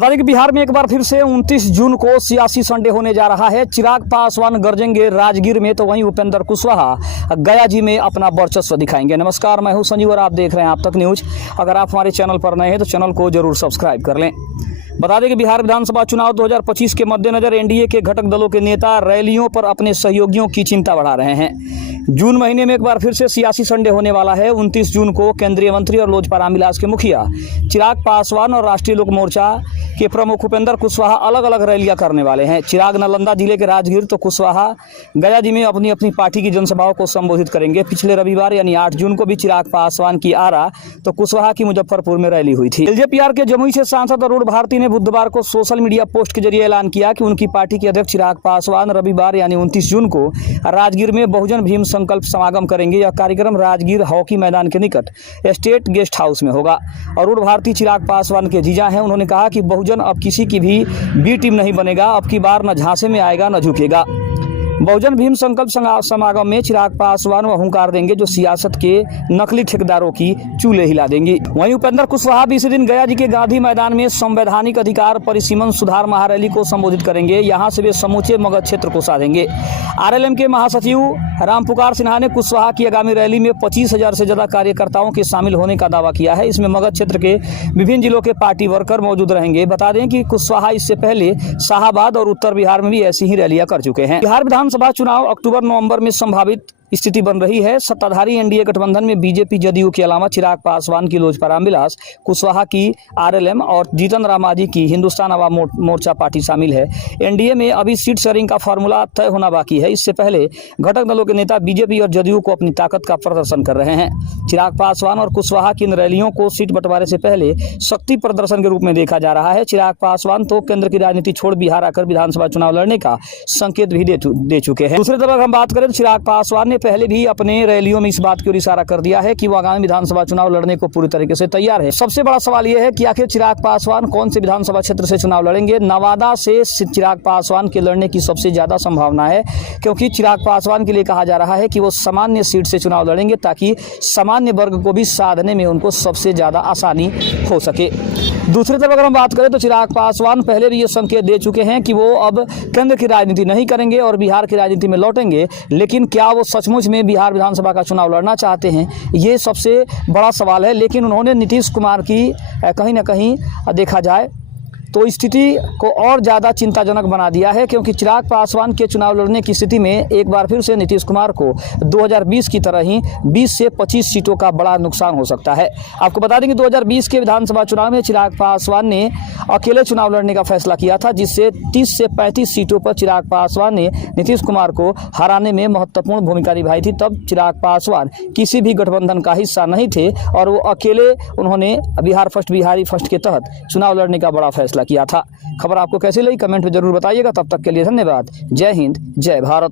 बता दें कि बिहार में एक बार फिर से 29 जून को सियासी संडे होने जा रहा है। चिराग पासवान गरजेंगे राजगीर में, तो वहीं उपेंद्र कुशवाहा गया जी में अपना वर्चस्व दिखाएंगे। नमस्कार, मैं हूं संजीव और आप देख रहे हैं आप तक न्यूज। अगर आप हमारे चैनल पर नए हैं तो चैनल को जरूर सब्सक्राइब कर लें। बता दें कि बिहार विधानसभा चुनाव 2025 के मद्देनजर एनडीए के घटक दलों के नेता रैलियों पर अपने सहयोगियों की चिंता बढ़ा रहे हैं। जून महीने में एक बार फिर से सियासी संडे होने वाला है। 29 जून को केंद्रीय मंत्री और लोजपा रामविलास के मुखिया चिराग पासवान और राष्ट्रीय लोक मोर्चा के प्रमुख उपेंद्र कुशवाहा अलग अलग रैलियां करने वाले हैं। चिराग नालंदा जिले के राजगीर तो कुशवाहा गया जी में अपनी अपनी पार्टी की जनसभाओं को संबोधित करेंगे। पिछले रविवार यानी 8 जून को भी चिराग पासवान की आरा तो कुशवाहा की मुजफ्फरपुर में रैली हुई थी। एलजेपीआर के जमुई से सांसद अरुण भारती ने बुधवार को सोशल मीडिया पोस्ट के जरिए ऐलान किया कि उनकी पार्टी के अध्यक्ष चिराग पासवान रविवार यानी 29 जून को राजगीर में बहुजन भीम संकल्प समागम करेंगे। यह कार्यक्रम राजगीर हॉकी मैदान के निकट स्टेट गेस्ट हाउस में होगा। अरुण भारती चिराग पासवान के जीजा हैं। उन्होंने कहा कि बहुजन अब किसी की भी बी टीम नहीं बनेगा, अब की बार न झांसे में आएगा न झुकेगा। बहुजन भीम संकल्प समागम में चिराग पासवान वह हुंकार देंगे जो सियासत के नकली ठेकेदारों की चूल्हे हिला देंगी। वहीं उपेंद्र कुशवाहा भी इसी दिन गया जी के गांधी मैदान में संवैधानिक अधिकार परिसीमन सुधार महारैली को संबोधित करेंगे। यहां से वे समूचे मगध क्षेत्र को साधेंगे। आरएलएम के महासचिव रामपुकार सिन्हा ने कुशवाहा की आगामी रैली में 25,000 से ज्यादा कार्यकर्ताओं के शामिल होने का दावा किया है। इसमें मगध क्षेत्र के विभिन्न जिलों के पार्टी वर्कर मौजूद रहेंगे। बता दें कि कुशवाहा इससे पहले शाहाबाद और उत्तर बिहार में भी ऐसी ही रैलियां कर चुके हैं। बिहार विधानसभा चुनाव अक्टूबर-नवंबर में संभावित स्थिति बन रही है। सत्ताधारी एनडीए गठबंधन में बीजेपी जदयू के अलावा चिराग पासवान की लोजपा रामविलास, कुशवाहा की आरएलएम और जीतन राम मांझी की हिंदुस्तान आवाम मोर्चा पार्टी शामिल है। एनडीए में अभी सीट शेयरिंग का फॉर्मूला तय होना बाकी है। इससे पहले घटक दलों के नेता बीजेपी और जदयू को अपनी ताकत का प्रदर्शन कर रहे हैं। चिराग पासवान और कुशवाहा की इन रैलियों को सीट बंटवारे से पहले शक्ति प्रदर्शन के रूप में देखा जा रहा है। चिराग पासवान तो केंद्र की राजनीति छोड़ बिहार आकर विधानसभा चुनाव लड़ने का संकेत भी दे चुके हैं। दूसरी तरफ हम बात करें तो चिराग पासवान ने पहले भी अपने रैलियों में इस बात की ओर इशारा कर दिया है कि वो आगामी विधानसभा चुनाव लड़ने को पूरी तरीके से तैयार है। सबसे बड़ा सवाल यह है कि आखिर चिराग पासवान कौन से विधानसभा क्षेत्र से चुनाव लड़ेंगे। नवादा से चिराग पासवान के लड़ने की सबसे ज्यादा संभावना है, क्योंकि चिराग पासवान के लिए कहा जा रहा है कि वो सामान्य सीट से चुनाव लड़ेंगे ताकि सामान्य वर्ग को भी साधने में उनको सबसे ज्यादा आसानी हो सके। दूसरी तरफ अगर हम बात करें तो चिराग पासवान पहले भी ये संकेत दे चुके हैं कि वो अब केंद्र की राजनीति नहीं करेंगे और बिहार की राजनीति में लौटेंगे। लेकिन क्या वो सचमुच में बिहार विधानसभा का चुनाव लड़ना चाहते हैं, ये सबसे बड़ा सवाल है। लेकिन उन्होंने नीतीश कुमार की कहीं ना कहीं देखा जाए तो स्थिति को और ज़्यादा चिंताजनक बना दिया है, क्योंकि चिराग पासवान के चुनाव लड़ने की स्थिति में एक बार फिर से नीतीश कुमार को 2020 की तरह ही 20 से 25 सीटों का बड़ा नुकसान हो सकता है। आपको बता दें कि 2020 के विधानसभा चुनाव में चिराग पासवान ने अकेले चुनाव लड़ने का फैसला किया था, जिससे 30 से 35 सीटों पर चिराग पासवान ने नीतीश कुमार को हराने में महत्वपूर्ण भूमिका निभाई थी। तब चिराग पासवान किसी भी गठबंधन का हिस्सा नहीं थे और वो अकेले उन्होंने बिहारी फर्स्ट के तहत चुनाव लड़ने का बड़ा फैसला किया था। खबर आपको कैसी लगी कमेंट में जरूर बताइएगा। तब तक के लिए धन्यवाद। जय हिंद, जय भारत।